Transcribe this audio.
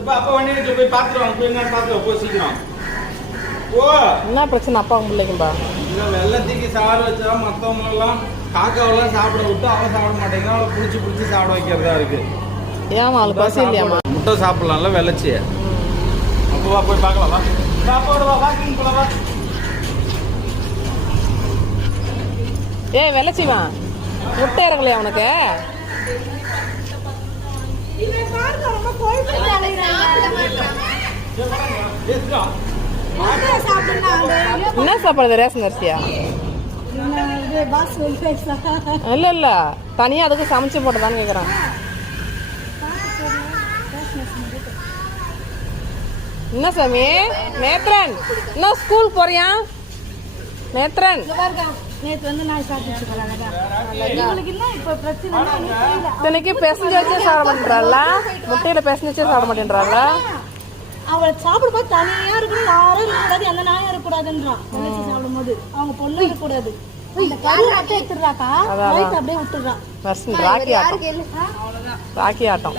அப்பா வண்டியில போய் பாத்துருவாங்க, போய் என்ன பாத்துருவோம், போய் சீக்கிரம் ஓ. என்ன பிரச்சனை அப்பா பிள்ளைக்கும்பா? இந்த வெள்ளத்துக்கு சாறு வச்சா மத்தவங்க எல்லாம் காக்காவெல்லாம் சாப்பிட விட்டு அவன் சாப்பிட மாட்டேங்கிறான், அவளை புடிச்சு சாப்பிட வைக்கிறதா இருக்கு. ஏமா அவளுக்கு பசி இல்லையாமா? முட்டை சாப்பிடலாம்ல வெள்ளச்சி. அப்போ வா போய் பார்க்கலாம், வா சாப்பாடு வா, வாக்கிங் போலாம் வா. ஏய் வெள்ளச்சிமா, முட்டை இறங்கலையா உனக்கு? என்ன சாப்பாடு ரேஷன் அரிசியா? இல்ல இல்ல, தனியா அதுக்கு சமைச்சு போட்டதான்னு கேக்குறேன். என்ன சாமி நேத்ரன், இன்னும் ஸ்கூல் போறியா நேத்ரன்? இத்தனைக்கு பெசஞ்சு வச்சே சாப்பிட மாட்டேன்றாள், முட்டையில பெசஞ்சு வச்சே சாப்பிட மாட்டேன்றாள். அவளை சாப்பிடும்போது தனியா இருக்கணும், யாரும் இருக்கக்கூடாது, எந்த நாயும் இருக்கக்கூடாதுன்றான். சாப்பிடும் போது அவங்க பொண்ணு இருக்கக்கூடாது. இந்த கறி மட்டும் எடுத்துடுறாக்கா, அப்படியே விட்டுடுறான். ராக்கி ஆட்டம்.